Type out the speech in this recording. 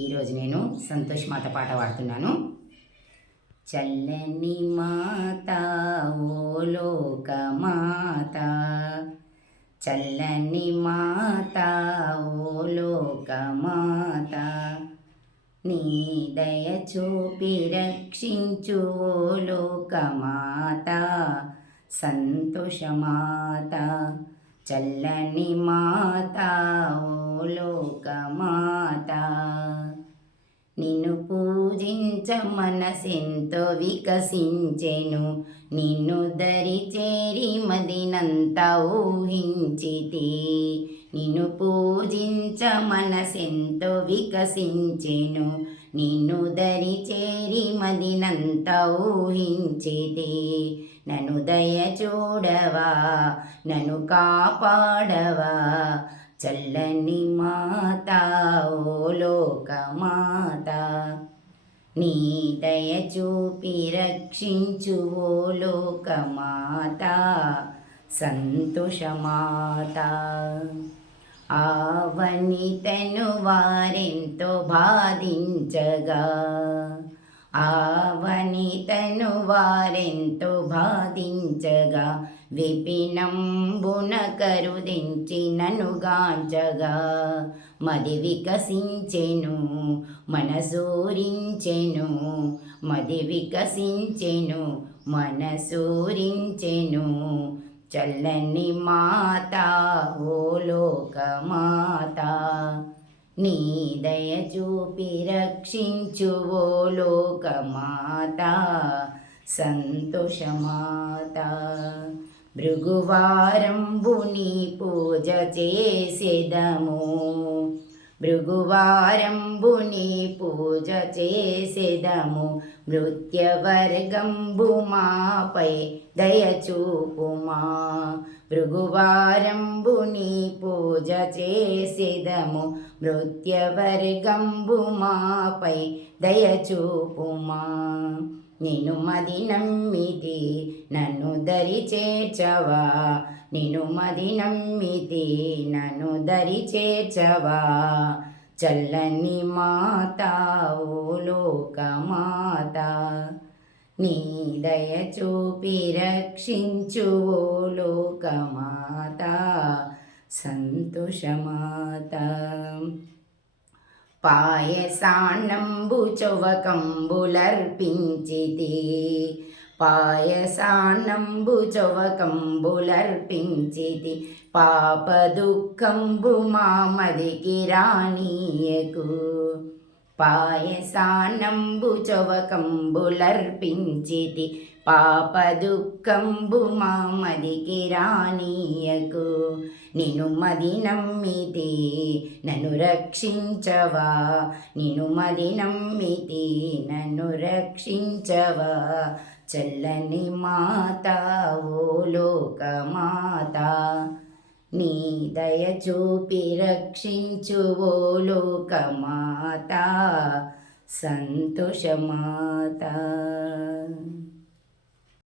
ఈరోజు నేను సంతోష్ మాత పాట పాడుతున్నాను. చల్లని మాత ఓ లోక మాత, చల్లని మాత ఓ లోక మాత, నీ దయ చూపి రక్షించు ఓ లోక మాత, సంతోష మాత. చల్లని మాత ఓ లోక మాత, నిన్ను పూజించ మనసెంతో వికసించెను, నిన్ను దరి చేరి మదినంతా ఊహించితి. నిన్ను పూజించ మనసెంతో వికసించెను, నిన్ను దరి చేరి మదినంతా ఊహించితి. నన్ను దయ చూడవా, నన్ను కాపాడవా, చల్లని మాత ఓ లోక మాత, నీ దయ చూపి రక్షించు ఓ లోక మాత, సంతోష మాత. ఆ వనితను వారెంతో బాధించగా, ఆ వనితను వారెంతో బాధించగా, విపినంబున కరుదించి నన్ను గాంచగా, మది వికసించెను మనసూరించెను, మది వికసించెను మనసూరించెను. చల్లని మాత ఓ లోక మాత, నీ దయ చూపి రక్షించు ఓ లోక మాత, సంతోష మాత. భృగువారంబు నీ పూజ చేసెదము, భృగువారంబు నీ పూజ చేసెదము, మృత్యవర్గంబు మాపై దయచూపుమా. భృగువారంబు నీ పూజ చేసెదము, మృత్యవర్గంబు మాపై దయచూపుమా. నిన్ను మది నమ్మితి నన్ను దరి చేర్చవా, నిన్ను మది నమ్మితి నన్ను దరి చేర్చవా, చల్లని మాత ఓ లోక మాత, నీ దయ చూపి రక్షించు ఓ లోక మాత, సంతోష మాత. పాయసాన్నంబు చొవకంబులర్పించితి, పాయసాన్నంబు చొవకంబులర్పించితి, పాప దుఃఖంబు మా మదికి రానీయకు. పాయసాన్నంబు చొవకంబులర్పించితి, పాప దుఃఖంబు మా మదికి రానీయకు. నిన్ను మది నమ్మితి నన్ను రక్షించవా, నిన్ను మది నమ్మితి నన్ను రక్షించవా, చల్లని మాత ఓ లోక మాత, నీ దయ చూపి రక్షించు ఓ లోక మాత, సంతోష మాత.